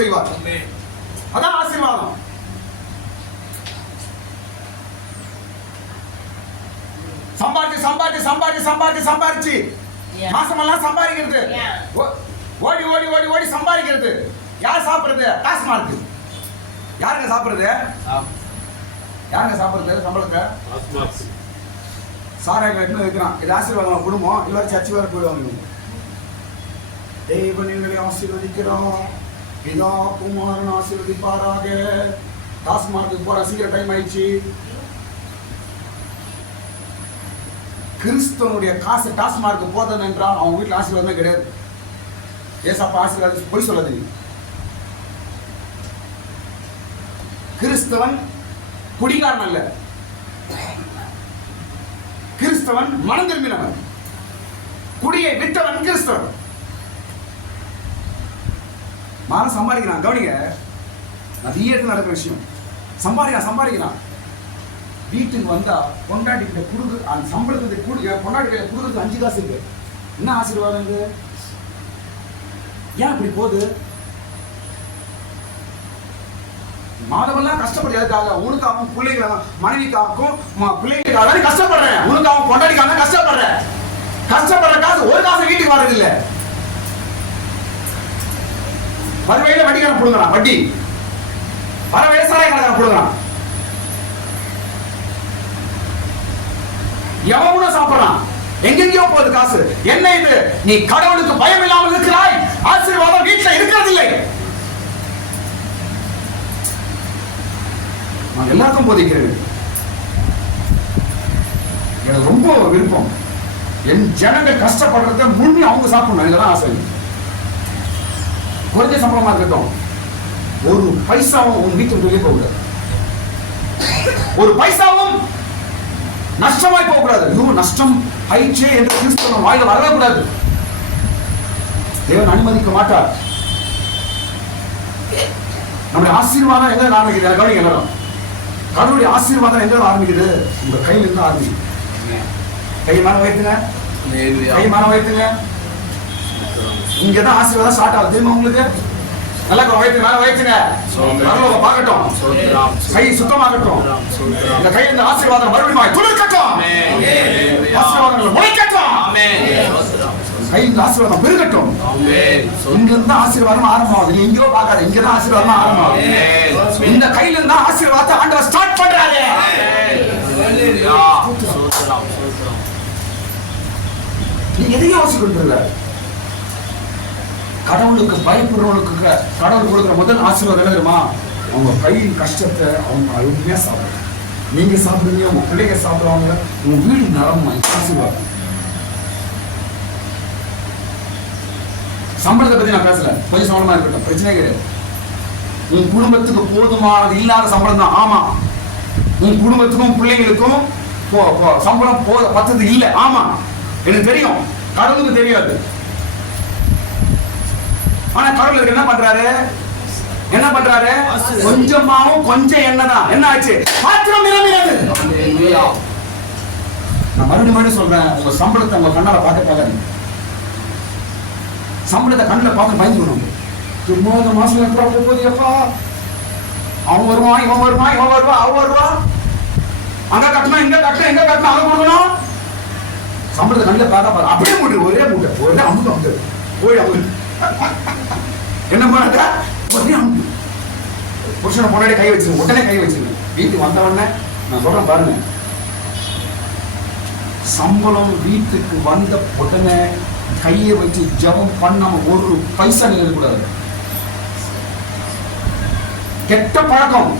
செய்வார். அதான் ஆசீர்வாதம். சம்பாதிச்சு சம்பாதிச்சு சம்பாதிச்சு சம்பாதிச்சு சம்பாதிச்சு மாசமெல்லாம் சம்பாதிக்கிறது, ஓடி ஓடி ஓடி ஓடி சம்பாதிக்கிறது. யார் சாப்பிடுறது? டாஸ்மார்க். யாருங்க சாப்பிடுறது? யாருங்க சாப்பிடுறது சம்பளத்தை? சாராய என்ன வைக்கிறான்? இது ஆசீர்வாதம் குடும்பம் எல்லாரும் சர்ச்சை வேற போயிடுவாங்க. தேவன் எங்களை ஆசீர்வதிக்கிறோம், பிதா குமாரன் ஆசீர்வதிப்பாராக. டாஸ்மார்க்கு போற சீக்கிரம் டைம் ஆயிடுச்சு. கிறிஸ்தவனுடைய காசு டாஸ்மார்க்கு போதன் என்றால் அவங்க வீட்டில் ஆசீர்வாதமே கிடையாது. ஏசப்பா ஆசீர்வாதம் பொய் சொல்லாதீங்க. கிறிஸ்தவன் குடிகாரன் அல்ல, கிறிஸ்தவன் மனம் திரும்பினவன். குடியை விட்டவன் கிறிஸ்தவன். மானம் சம்பாதிக்கிறான். கவனிங்க, நிறைய இடத்துல நடக்கிற விஷயம். சம்பாதிக்கிறான். வீட்டுக்கு வந்தா பொண்டாட்டி கிட்ட கொடுக்கு, அந்த சம்பளத்தை பொண்டாட்டி கிட்ட கொடுக்குறது 5 காசு இருக்கு. என்ன ஆசீர்வாதம் இது? ஏன் இப்படி போகுது? மாதவெல்லாம் கஷ்டப்படுறதுக்காக உனக்காகவும் பிள்ளைகளும் மனைவிக்காகவும் பிள்ளைகளுக்காக கஷ்டப்படுறேன். உனக்காகவும் பொண்டாட்டிக்காக கஷ்டப்படுறேன். கஷ்டப்படுற காசு ஒரு காசு வீட்டுக்கு வர்றது இல்லை. மறுவையில வட்டிக்காரன் கொடுங்கறான், வட்டி வர விவசாயக்காரன் கொடுங்கறான். எவனும் சாப்பிடுறான். எங்கெங்கயோ போகுது காசு. என்ன இது? நீ கடவுளுக்கு பயம் இல்லாமல் இருக்கிறாய். ஆசீர்வாதம் வீட்டில் இருக்கிறதில்லை. நான் எல்லாருக்கும் போதிக்கிறேன். எனக்கு ரொம்ப விருப்பம், என் ஜனங்கள் கஷ்டப்படுறத முன்னே அவங்க சாப்பிடணும். இதெல்லாம் ஆசை. குறைஞ்ச சம்பளமா இருக்கட்டும், ஒரு பைசாவும் உன் வீட்டுக்கு வெளியே போகக்கூடாது. ஒரு பைசாவும் நஷ்டமாய் போகக்கூடாது. இன்னும் நஷ்டம் ஆயிடுச்சே என்று கிறிஸ்தவன் வாயில வரக்கூடாது. தேவன் அனுமதிக்க மாட்டார். நம்முடைய ஆசீர்வாதம் எங்க ஆரம்பிக்குது? கவனிங்க எல்லாரும். கடவுளுடைய ஆசீர்வாதம் எங்க ஆரம்பிக்குது? உங்க கையில இருந்து ஆரம்பிக்குது. கை மேல வைத்துங்க, கை மேல வைத்துங்க. இங்கதான் ஆசீர்வாதம் ஸ்டார்ட் ஆகுது. தெரியுமா உங்களுக்கு? நல்லா வயிற்று மேல வைத்துங்க. பார்க்கட்டும், கை சுத்தமாகட்டும். இந்த கையில் இந்த ஆசீர்வாதம் மறுபடியும் துளிர்க்கட்டும். ஆசீர்வாதங்கள் முளைக்கட்டும். கை இந்த ஆசீர்வாதம் பெருகட்டும். இங்கிருந்து ஆசீர்வாதம் ஆரம்பமாகுது. நீ எங்கேயோ பார்க்காது, இங்கதான் ஆசீர்வாதம் ஆரம்பமாகுது. இந்த கையில இருந்தா ஆசீர்வாதத்தை ஆண்டவர் ஸ்டார்ட் பண்றாரு. நீ எதையும் யோசிக்கின்ற கடவுளுக்கு பயப்படுறவனுக்கு கடவுள் கொடுக்குற முதல் ஆசீர்வாதம் என்ன தெரியுமா? அவங்க கையின் கஷ்டத்தை அவங்க அருமையா சாப்பிடுறாங்க. நீங்க சாப்பிடுங்க, உங்க பிள்ளைங்க சாப்பிடுவாங்க, உங்க வீடு நரம்பு ஆசீர்வாதம். சம்பளத்தை பத்தி நான் பேசல, கொஞ்சம் சம்பளமா இருக்கட்டும், பிரச்சனை கிடையாது. உன் குடும்பத்துக்கு போதுமானது இல்லாத சம்பளம் தான். ஆமா, உன் குடும்பத்துக்கும் பிள்ளைங்களுக்கும் சம்பளம் பத்தது இல்லை. ஆமா, எனக்கு தெரியும், கடவுளுக்கு தெரியாது. ஆனா கடவுளுக்கு என்ன பண்றாரு? என்ன பண்றாரு? கொஞ்சமாவும் கொஞ்சம் எண்ணெய்தான். என்ன ஆச்சு? பாத்திரம் நிரம்பினது. நான் மறுபடியும் சொல்றேன், உங்க சம்பளத்தை உங்க கண்ணால பார்க்காதீங்க. சம்பளத்தை கண்ணில் பார்த்து பயந்துக்கணும். சும்மா மாசம் எப்பா போகுது, எப்பா அவன் வருவான், இவன் வருவான், இவன் வருவா, அவன் வருவா, அங்க கட்டணும், இங்க கட்டணும், எங்க கட்டணும், அதை கொடுக்கணும். சம்பளத்தை கண்ணில் பார்க்க அப்படியே மூட்டு, ஒரே மூட்டை, ஒரே அமுக்கு அமுக்கு போய் அமுக்கு. என்ன பண்ண புருஷனை முன்னாடி கை வச்சிருங்க, உடனே கை வச்சிருங்க. வீட்டுக்கு வந்த உடனே நான் சொல்றேன் பாருங்க, சம்பளம் வீட்டுக்கு வந்த உடனே கையை வச்சு ஜபம் பண்ணாம ஒரு பைசா நீங்க கூடாது. கெட்ட பழக்கம்.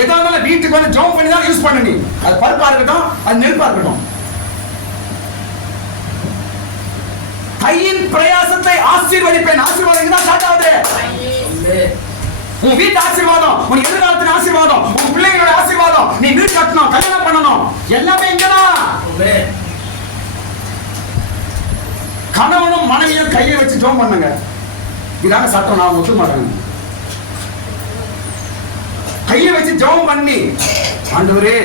ஏதாவது வீட்டுக்கு வந்து ஜபம் பண்ணி தான் யூஸ் பண்ணு. அது பருப்பா இருக்கட்டும், அது நெருப்பா இருக்கட்டும். கையின் பிரயாசத்தை ஆசீர்வதிப்பேன். ஆசீர்வாதம் தான் ஸ்டார்ட் ஆகுது. உன் வீட்டு ஆசீர்வாதம், உன் எதிர்காலத்தின் ஆசீர்வாதம், உன் பிள்ளைகளோட ஆசீர்வாதம், நீ வீடு கட்டணும், கல்யாணம் பண்ணணும், எல்லாமே இங்கதான். கணவனும் மனைவியும் கையை வச்சு ஜெபம் பண்ணுங்க. இதாங்க சட்டம், நான் ஒத்துக்க மாட்டேங்க. கையை வச்சு ஜெபம் பண்ணி, ஆண்டவரே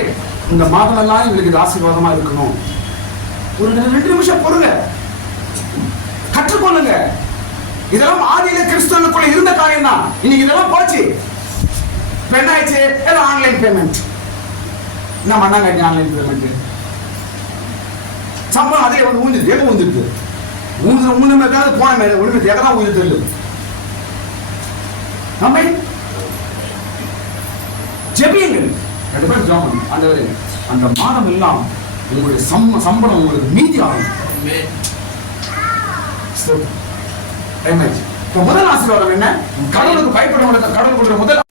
இந்த மாதம் எல்லாம் எங்களுக்கு ஆசீர்வாதமா இருக்கணும். ஒரு 2 நிமிஷம் பொறுங்க, கற்றுக்கொள்ளுங்க. இதெல்லாம் ஆதியில கிறிஸ்துவுக்குள்ள இருந்த காரியம் தான். இன்னைக்கு இதெல்லாம் போச்சு. என்ன ஆயிடுச்சு? எல்லாம் ஆன்லைன் பேமெண்ட். என்ன பண்ணாங்க? ஆன்லைன் பேமெண்ட் சம்பளம் அதிலே வந்து ஊந்துட்டு எங்க ஊந்துட்டு ஊந்துமே இருக்காது, போன மேல ஒழுங்கு எதான் ஊந்துட்டு இருக்கு. நம்ம ஜெபியுங்கள், 2 பேர் ஜெபம் பண்ணுங்க. ஆண்டவரே, அந்த மாதம் எல்லாம் உங்களுடைய சம்பளம் உங்களுக்கு மீதி ஆகும். முதல் ஆசீர்வாதம் என்ன? கடவுளுக்கு பயப்பட கடவுள் கொடுக்கிற முதல்